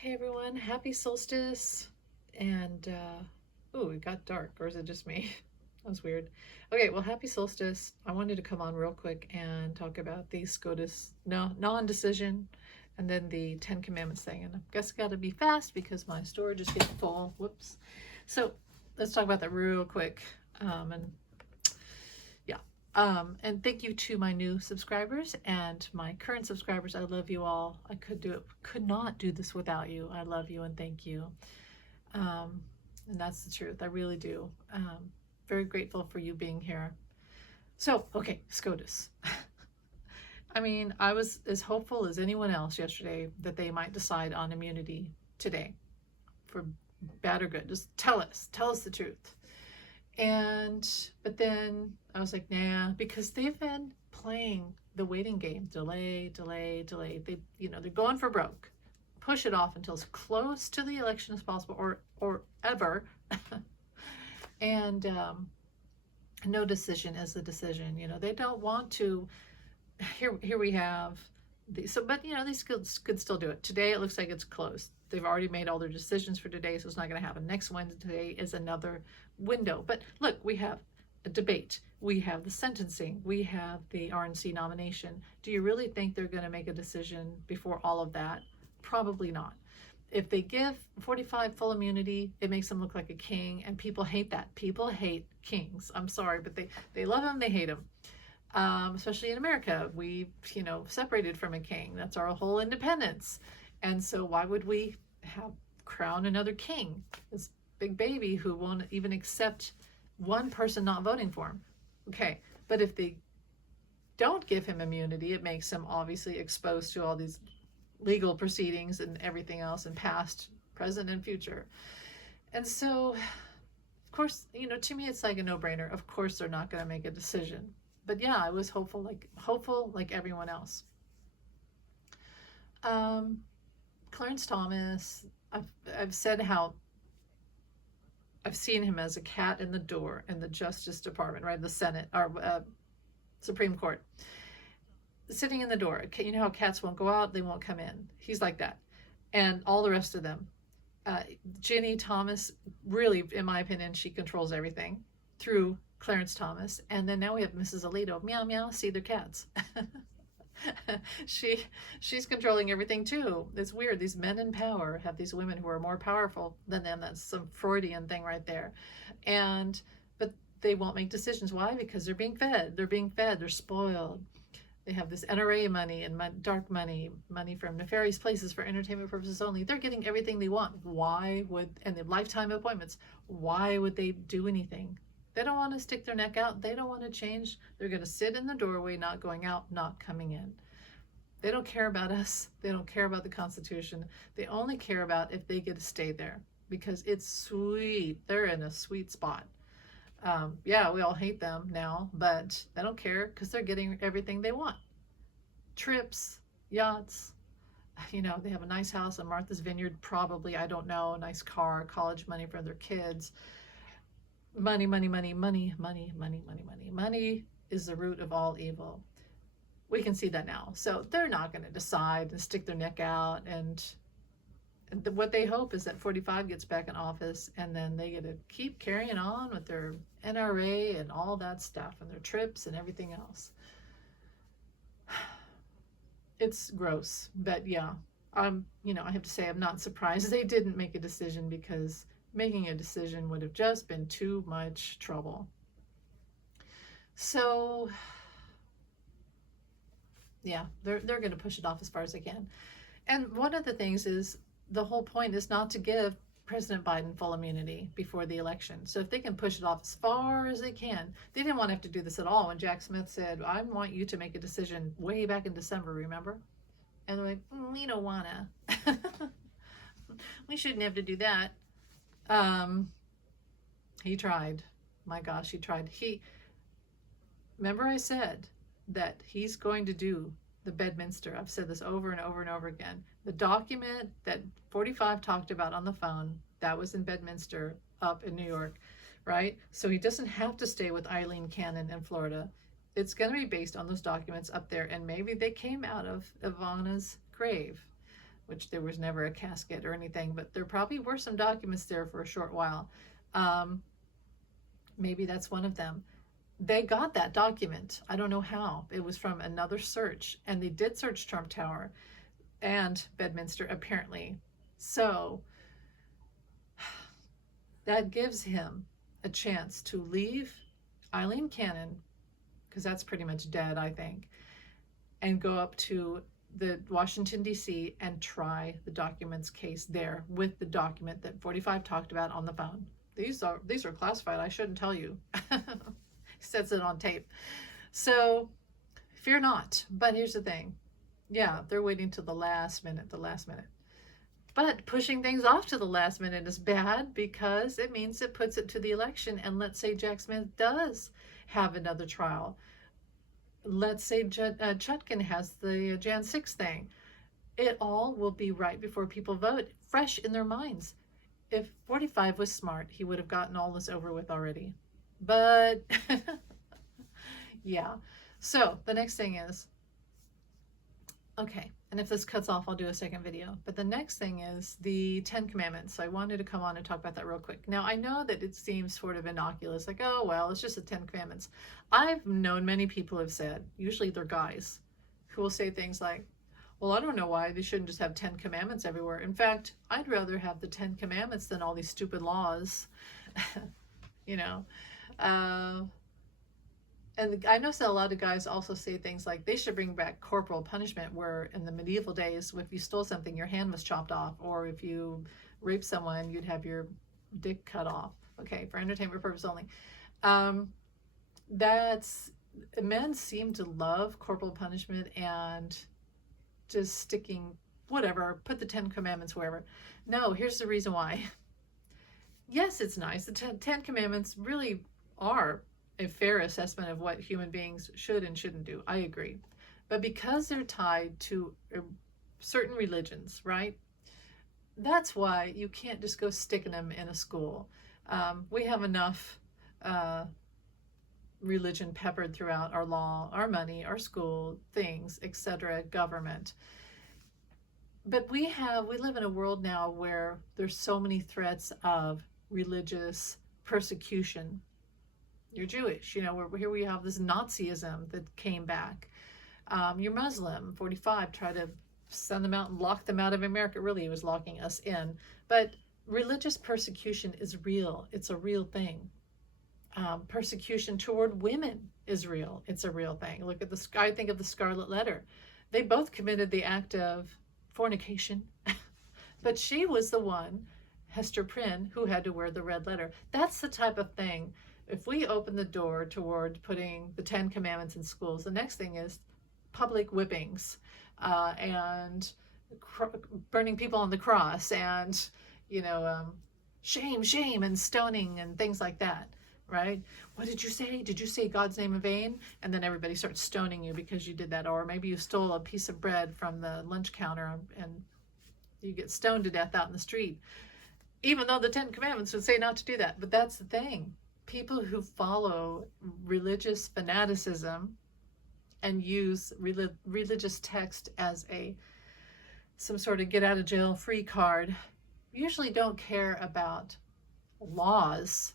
Hey everyone, happy solstice. And oh, it got dark, or is it just me? That was weird. Okay, well, happy solstice. I wanted to come on real quick and talk about the SCOTUS no non-decision and then the Ten Commandments thing. And I guess I gotta be fast because my storage is getting full. Whoops. So let's talk about that real quick. And yeah. And thank you to my new subscribers and my current subscribers. I love you all. I could not do this without you. I love you and thank you. Um, and that's the truth. I really do. Very grateful for you being here. So, okay, SCOTUS. I mean, I was as hopeful as anyone else yesterday that they might decide on immunity today, for bad or good. Just tell us the truth. But then I was like, nah, because they've been playing the waiting game, delay, delay, delay. They're going for broke. Push it off until as close to the election as possible, or ever. and No decision is a decision. They don't want to. Here we have but these could still do it. Today it looks like it's closed. They've already made all their decisions for today, so it's not going to happen. Next Wednesday is another window. But look, we have a debate. We have the sentencing. We have the RNC nomination. Do you really think they're going to make a decision before all of that? Probably not. If they give 45 full immunity, it makes them look like a king, and people hate that. People hate kings. I'm sorry, but they love them, they hate them. Especially in America, we separated from a king. That's our whole independence. And so why would we crown another king, this big baby who won't even accept one person not voting for him? Okay, but if they don't give him immunity, it makes him obviously exposed to all these legal proceedings and everything else, in past, present, and future. And so, of course, to me it's like a no-brainer. Of course they're not going to make a decision. But yeah, I was hopeful like everyone else. Clarence Thomas, I've said how I've seen him as a cat in the door in the Justice Department, right? The Senate or Supreme Court, sitting in the door. You know how cats won't go out, they won't come in. He's like that, and all the rest of them. Ginny Thomas, really, in my opinion, she controls everything through Clarence Thomas. And then now we have Mrs. Alito. Meow meow, see their cats. She's controlling everything too. It's weird. These men in power have these women who are more powerful than them. That's some Freudian thing right there. But they won't make decisions. Why? Because they're being fed. They're spoiled. They have this NRA money and dark money from nefarious places for entertainment purposes only. They're getting everything they want. And the lifetime appointments, why would they do anything? They don't want to stick their neck out. They don't want to change. They're going to sit in the doorway, not going out, not coming in. They don't care about us. They don't care about the Constitution. They only care about if they get to stay there, because it's sweet. They're in a sweet spot. Yeah, we all hate them now, but they don't care because they're getting everything they want. Trips, yachts, they have a nice house in Martha's Vineyard, probably, I don't know, a nice car, college money for their kids. Money, money, money, money, money, money, money, money. Money is the root of all evil. We can see that now. So they're not going to decide and stick their neck out. And what they hope is that 45 gets back in office, and then they get to keep carrying on with their NRA and all that stuff and their trips and everything else. It's gross, but yeah, I have to say I'm not surprised they didn't make a decision, because making a decision would have just been too much trouble. So yeah, they're going to push it off as far as they can. And one of the things is, the whole point is not to give President Biden full immunity before the election. So if they can push it off as far as they can. They didn't want to have to do this at all when Jack Smith said, I want you to make a decision, way back in December, remember? And they're like, we don't wanna. We shouldn't have to do that. He tried. My gosh, he tried. Remember I said that he's going to do the Bedminster. I've said this over and over and over again. The document that 45 talked about on the phone, that was in Bedminster up in New York, right? So he doesn't have to stay with Eileen Cannon in Florida. It's going to be based on those documents up there, and maybe they came out of Ivana's grave. which there was never a casket or anything, but there probably were some documents there for a short while. Maybe that's one of them. They got that document. I don't know how. It was from another search, and they did search Trump Tower and Bedminster, apparently. So that gives him a chance to leave Eileen Cannon, because that's pretty much dead, I think, and go up to the Washington, D.C. and try the documents case there with the document that 45 talked about on the phone. These are classified. I shouldn't tell you. He says it on tape. So fear not. But here's the thing. Yeah, they're waiting till the last minute. But pushing things off to the last minute is bad, because it means it puts it to the election. And let's say Jack Smith does have another trial. Let's say Chutkan has the Jan 6 thing. It all will be right before people vote, fresh in their minds. If 45 was smart, he would have gotten all this over with already. But yeah. So the next thing is, okay, and if this cuts off, I'll do a second video. But the next thing is the 10 Commandments. So I wanted to come on and talk about that real quick. Now, I know that it seems sort of innocuous, like, oh, well, it's just the 10 Commandments. I've known many people have said, usually they're guys, who will say things like, well, I don't know why they shouldn't just have 10 Commandments everywhere. In fact, I'd rather have the 10 Commandments than all these stupid laws. You know, and I know that a lot of guys also say things like they should bring back corporal punishment, where in the medieval days, if you stole something, your hand was chopped off, or if you raped someone, you'd have your dick cut off. Okay, for entertainment purpose only. Men seem to love corporal punishment and just sticking whatever, put the 10 Commandments wherever. No, here's the reason why. Yes, it's nice. The 10 Commandments really are a fair assessment of what human beings should and shouldn't do. I agree. But because they're tied to certain religions, right? That's why you can't just go sticking them in a school. We have enough religion peppered throughout our law, our money, our school, things, etc., government. But we live in a world now where there's so many threats of religious persecution. You're Jewish, you know, here we have this Nazism that came back. You're Muslim, 45 tried to send them out and lock them out of America. Really, it was locking us in. But religious persecution is real. It's a real thing. Persecution toward women is real. It's a real thing. Look at I think of the Scarlet Letter. They both committed the act of fornication, but she was the one, Hester Prynne, who had to wear the red letter. That's the type of thing. If we open the door toward putting the 10 Commandments in schools, the next thing is public whippings and burning people on the cross, and, you know, shame, shame, and stoning and things like that, right? What did you say? Did you say God's name in vain? And then everybody starts stoning you because you did that. Or maybe you stole a piece of bread from the lunch counter and you get stoned to death out in the street. Even though the 10 Commandments would say not to do that. But that's the thing. People who follow religious fanaticism and use religious text as some sort of get out of jail free card usually don't care about laws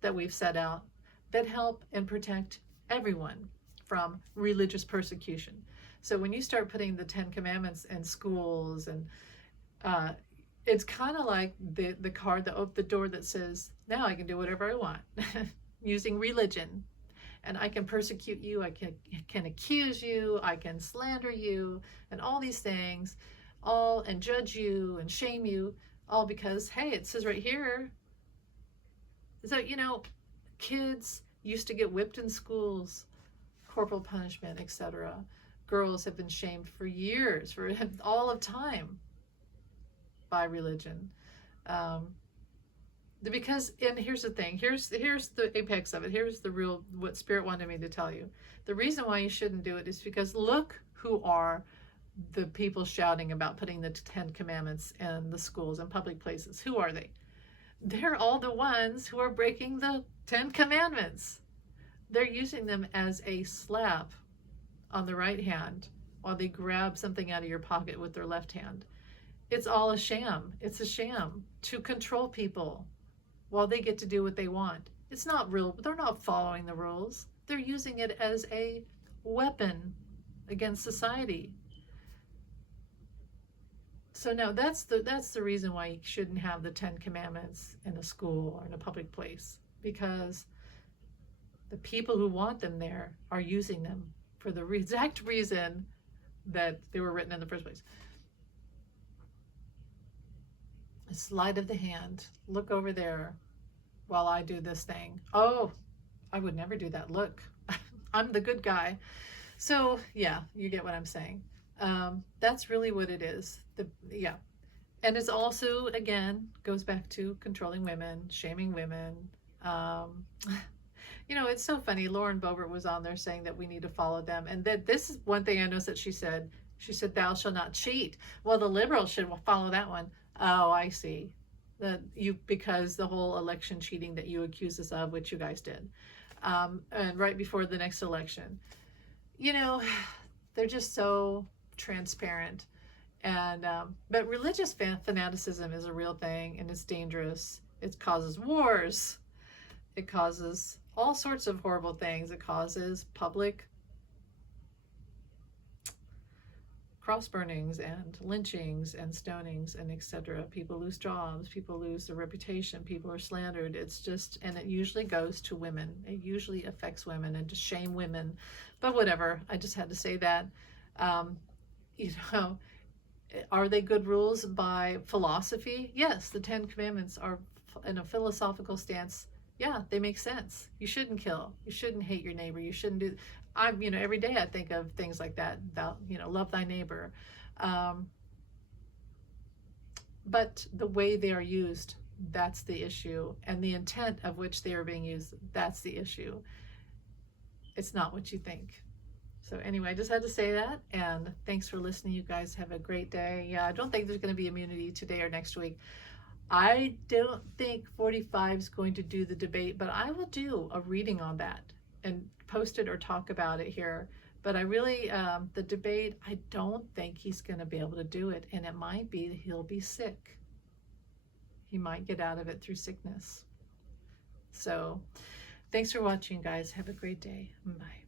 that we've set out that help and protect everyone from religious persecution. So when you start putting the 10 Commandments in schools, and it's kind of like the card that opens the door that says, now I can do whatever I want using religion, and I can persecute you, I can accuse you, I can slander you, and all these things, and judge you and shame you, all because, hey, it says right here. So, you know, kids used to get whipped in schools, corporal punishment, etc. Girls have been shamed for years, for all of time, by religion. Because, and here's the thing, here's the apex of it, here's the real, what Spirit wanted me to tell you. The reason why you shouldn't do it is because look who are the people shouting about putting the 10 Commandments in the schools and public places. Who are they? They're all the ones who are breaking the 10 Commandments. They're using them as a slap on the right hand while they grab something out of your pocket with their left hand. It's all a sham. It's a sham to control people while they get to do what they want. It's not real. They're not following the rules. They're using it as a weapon against society. So no, that's the reason why you shouldn't have the 10 Commandments in a school or in a public place, because the people who want them there are using them for the exact reason that they were written in the first place. A sleight of the hand. Look over there while I do this thing. Oh, I would never do that. Look, I'm the good guy. So yeah, you get what I'm saying. That's really what it is. Yeah. And it's also, again, goes back to controlling women, shaming women. You know, it's so funny. Lauren Boebert was on there saying that we need to follow them. And that this is one thing I noticed that she said, thou shalt not cheat. Well, the liberals should follow that one. Oh, I see. Because the whole election cheating that you accuse us of, which you guys did. And right before the next election. You know, they're just so transparent. And but religious fanaticism is a real thing, and it's dangerous. It causes wars. It causes all sorts of horrible things. It causes public cross burnings and lynchings and stonings and etc. People lose jobs, people lose their reputation, people are slandered. It's just, and it usually goes to women. It usually affects women and to shame women. But whatever, I just had to say that. You know, are they good rules by philosophy? Yes, the 10 Commandments are in a philosophical stance. Yeah, they make sense. You shouldn't kill. You shouldn't hate your neighbor. You shouldn't do. You know, every day I think of things like that. About, you know, love thy neighbor. But the way they are used, that's the issue, and the intent of which they are being used, that's the issue. It's not what you think. So anyway, I just had to say that, and thanks for listening. You guys have a great day. Yeah, I don't think there's going to be immunity today or next week. I don't think 45 is going to do the debate, but I will do a reading on that and post it or talk about it here. But I really, the debate, I don't think he's going to be able to do it. And it might be that he'll be sick. He might get out of it through sickness. So thanks for watching, guys. Have a great day. Bye.